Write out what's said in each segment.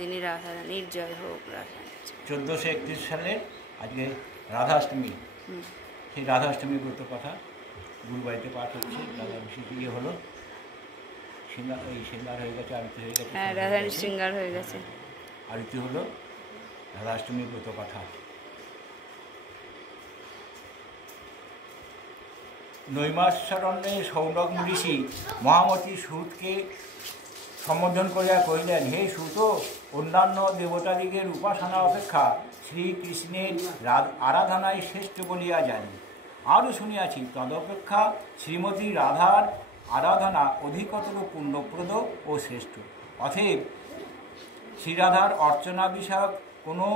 তিনি রাধারানীর জয় হোক। রাধারানীর 1431 সালে আজকে রাধাষ্টমী, সেই রাধাষ্টমী ব্রত কথা গুরুবাড়িতে পাঠ হচ্ছে। রাধাভিষেক হলো, সিঙ্গার হয়ে গেছে, আরতি হয়ে গেছে। হ্যাঁ, রাধারানীর সিঙ্গার হয়ে গেছে, আরতি হলো, রাধাষ্টমী ব্রত কথা। নৈমাশরণ্যে সৌনক ঋষি মহামতি সুতকে সম্বোধন করিয়া কহিলেন, হে সুত, অন্যান্য দেবতাদিগের উপাসনা অপেক্ষা শ্রীকৃষ্ণের আরাধনাই শ্রেষ্ঠ বলিয়া জানি। আরও শুনিয়াছি তদপেক্ষা শ্রীমতী রাধার আরাধনা অধিকতর পুণ্যপ্রদ ও শ্রেষ্ঠ। অতএব শ্রীরাধার অর্চনা বিষয়ক কোনো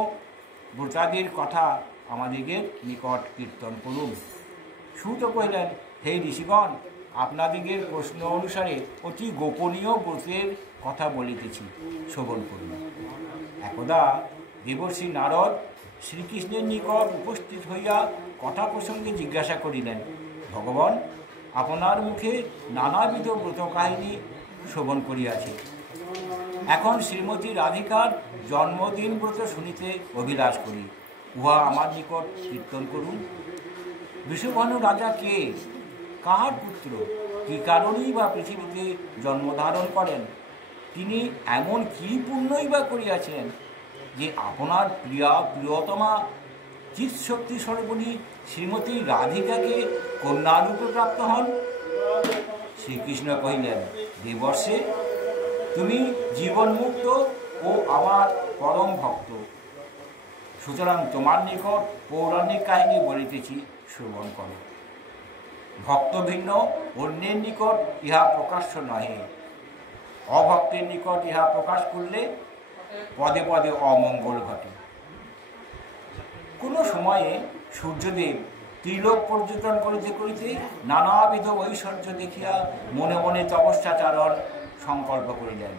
ব্রতাদির কথা আমাদিগের নিকট কীর্তন করুন। সুত কহিলেন, হে ঋষিগণ, আপনাদিগের প্রশ্ন অনুসারে অতি গোপনীয় ব্রতের কথা বলিতেছি, শ্রবণ করুন। একদা দেবর্ষি নারদ শ্রীকৃষ্ণের নিকট উপস্থিত হইয়া কথা প্রসঙ্গে জিজ্ঞাসা করিলেন, ভগবান, আপনার মুখে নানাবিধ ব্রত কাহিনী শ্রবণ করিয়াছে, এখন শ্রীমতী রাধিকার জন্মদিন ব্রত শুনিতে অভিলাষ করি, উহা আমার নিকট কীর্তন করুন। বৃষভানু রাজা কে, কাহার পুত্র, কি কারণেই বা পৃথিবীতে জন্মধারণ করেন, তিনি এমন কি পুণ্যই বা করিয়াছেন যে আপনার প্রিয়তমা চিৎশক্তি সর্বণী শ্রীমতী রাধিকাকে কন্যারূপে প্রাপ্ত হন? শ্রীকৃষ্ণ কহিলেন, দেবর্ষে, তুমি জীবনমুক্ত ও আমার পরম ভক্ত, সুতরাং তোমার নিকট পৌরাণিক কাহিনী বলিতেছি, শ্রবণ করো। ভক্ত ভিন্ন অন্যের নিকট ইহা প্রকাশ্য নহে, অভক্তের নিকট ইহা প্রকাশ করলে পদে পদে অমঙ্গল ঘটে। কোনো সময়ে সূর্যদেব ত্রিলোক পর্যটন করিতে করিতে নানাবিধ ঐশ্বর্য দেখিয়া মনে মনে তপস্যাচরণ সংকল্প করিলেন।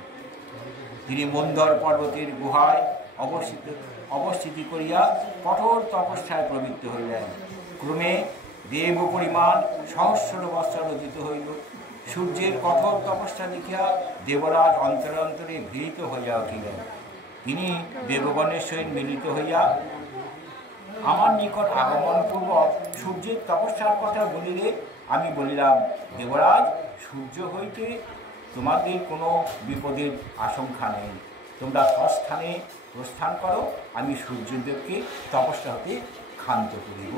তিনি মন্দর পর্বতের গুহায় অবস্থিতি করিয়া কঠোর তপস্যায় প্রবৃত্ত হইলেন। ক্রমে দেব পরিমাণ সহস্র বৎসর অতীত হইল। সূর্যের কঠোর তপস্যা দেখিয়া দেবরাজ অন্তরে অন্তরে ভীত হইয়া উঠিলেন। তিনি দেবগণের সহিত মিলিত হইয়া আমার নিকট আগমনপূর্বক সূর্যের তপস্যার কথা বলিলে আমি বলিলাম, দেবরাজ, সূর্য হইতে তোমাদের কোনো বিপদের আশঙ্কা নেই, তোমরা স্বস্থানে প্রস্থান করো, আমি সূর্যদেবকে তপস্যা হতে ক্ষান্ত করিব।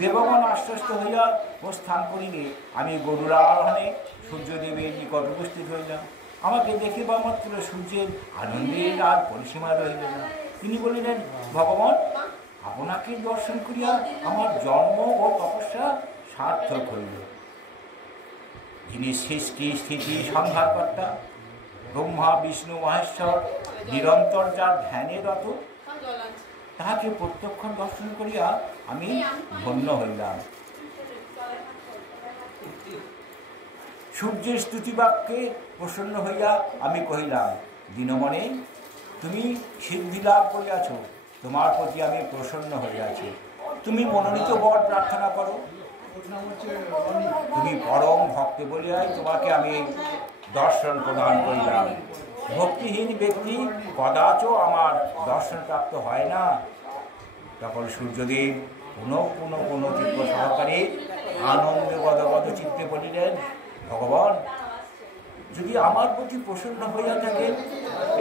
দেবগণ আশ্বস্ত হইয়া প্রস্থান করিলে আমি গরুরারোহণে সূর্যদেবের নিকট উপস্থিত হইলাম। আমাকে দেখিবা মাত্র সূর্যের আনন্দের আর পরিসীমা রইল না। তিনি বলিলেন, ভগবান, আপনাকে দর্শন করিয়া আমার জন্ম ও তপস্যা সার্থক হইল। যিনি সৃষ্টি স্থিতি সংহারকর্তা, ব্রহ্মা বিষ্ণু মহেশ্বর নিরন্তর যার ধ্যানে রত, তাহাকে প্রত্যক্ষ দর্শন করিয়া আমি ধন্য হইলাম। সূর্যের স্তুতিবাক্যে প্রসন্ন হইয়া আমি কহিলাম, দীনমনে, তুমি সিদ্ধি লাভ করিয়াছ, তোমার প্রতি আমি প্রসন্ন হইয়াছি, তুমি মনোনীত বর প্রার্থনা করো। তুমি পরম ভক্ত বলিয়াই তোমাকে আমি দর্শন প্রদান করিলাম। ভক্তিহীন ব্যক্তি কদাচ আমার দর্শন প্রাপ্ত হয় না। তখন সূর্যদেব পুনঃ চিত্ত সহকারে আনন্দে গদগদ চিত্তে বলিলেন, ভগবান, যদি আমার প্রতি প্রসন্ন হইয়া থাকেন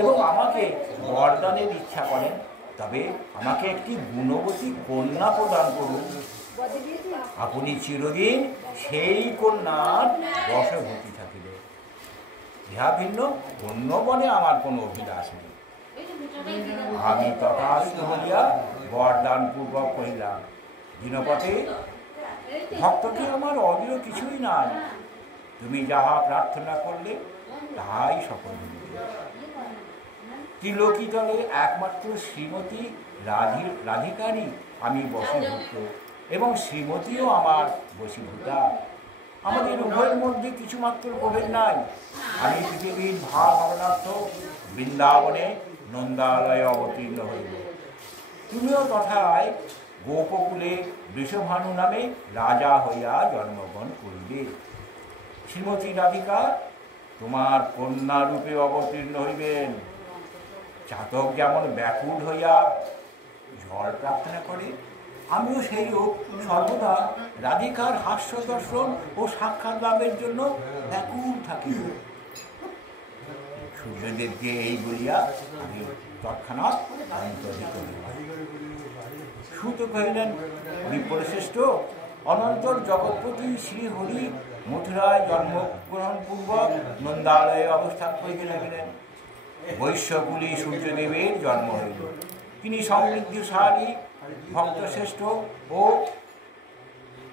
এবং আমাকে বরদানের ইচ্ছা করেন, তবে আমাকে একটি গুণবতী কন্যা প্রদান করুন। আপনি চিরদিন সেই কন্যার বশবর্তী থাকিবে। ইহা ভিন্ন অন্য বনে আমার কোনো অভিলাষ নেই। আমি তথাস্তু বলিয়া বরদান পূর্বক কহিলাম, দিনপথে, ভক্তকে আমার অদূর কিছুই নাই, তুমি যাহা প্রার্থনা করলে তাহাই সফল হইবে। ত্রিলোকিতলে একমাত্র শ্রীমতী রাধিকারই আমি বশীভূত এবং শ্রীমতীও আমার বশীভূতা। আমাদের উভয়ের মধ্যে কিছুমাত্র প্রভেদ নাই। আমি পৃথিবীর ভাবনার্থ বৃন্দাবনে নন্দালয়ে অবতীর্ণ হইব। তুমিও তথায় গোপকুলে বৃষভানু নামে রাজা হইয়া জন্মগ্রহণ করিবে। শ্রীমতী রাধিকা তোমার কন্যা রূপে অবতীর্ণ হইবেন। চাতক যেমন ব্যাকুল হইয়া জল প্রার্থনা করে, আমিও সেই রূপ সর্বদা রাধিকার হাস্য দর্শন ও সাক্ষাৎ লাভের জন্য ব্যাকুল থাকি। সূর্যদেবকে এই বলিয়া আমি তৎক্ষণাৎ অন্তর্হিত হইলাম। সুত কহিলেন, বিপ্রশ্রেষ্ঠ, অনন্তর জগৎপতি শ্রীহরি মথুরায় জন্মগ্রহণপূর্বক নন্দালয়ে অবস্থান করিতে লাগিলেন। বৈশ্যকুলী সূর্যদেবের জন্ম হইল। তিনি সমৃদ্ধিশালী, ভক্তশ্রেষ্ঠ ও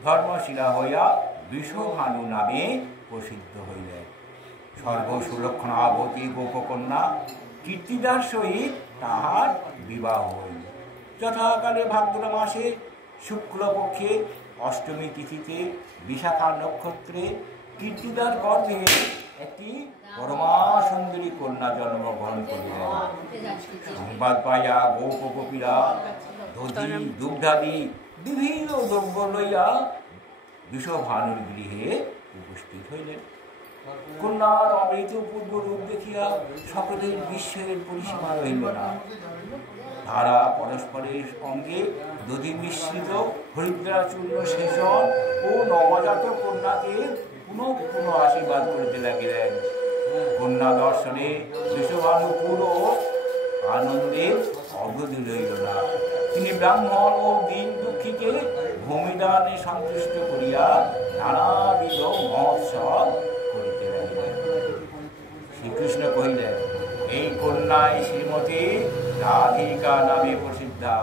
ধর্মশীলা হইয়া বিষভানু নামে প্রসিদ্ধ হইলেন। সর্বসুলক্ষণাবতী গোপকন্যা কীর্তিদার সহিত তাহার বিবাহ হইল। যথাকালে ভাদ্র মাসে শুক্লপক্ষে অষ্টমী তিথিতে বিশাখা নক্ষত্রে কীর্তিদার গর্ভে একটি পরমা সুন্দরী কন্যা জন্মগ্রহণ করিলেন। সংবাদ পাইয়া গোপ গোপীরা দধি দুগ্ধাদি বিভিন্ন দ্রব্য লইয়া বিষভানুর গৃহে উপস্থিত হইলেন। কন্যার অমৃত পূর্ব রূপ দেখিয়া সকলের বিস্ময়ের পরিসীমা রহিল না। তারা পরস্পরের সঙ্গে দধি মিশ্রিত হরিদ্রাচূর্ণ সেচন ও নবজাত কন্যাকে পুনঃ পুনঃ আশীর্বাদ করিতে লাগিলেন। কন্যা দর্শনে বিষভানু পুরো আনন্দের অবধি রইল না। তিনি ব্রাহ্মণ ও দীন দুঃখীকে ভূমিদানে সন্তুষ্ট করিয়া নানাবিধ মহোৎসব করিতে লাগিলেন। শ্রীকৃষ্ণ কহিলেন, এই কন্যায় শ্রীমতী রাধিকা নামে প্রসিদ্ধা।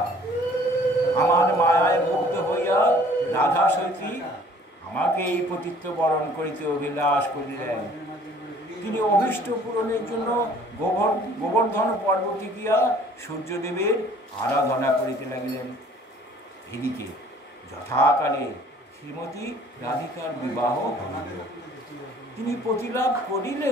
আমার মায়ায় মুগ্ধ হইয়া রাধা সতী আমাকে এই পতিত্ব বরণ করিতে অভিলাষ করিলেন। তিনি অভীষ্ট পূরণের জন্য গোবর্ধন পর্বতে গিয়া সূর্যদেবের আরাধনা করিতে লাগিলেন। এদিকে যথাকালে শ্রীমতী রাধিকার বিবাহ হইল। তিনি প্রতিলাভ করিলেন।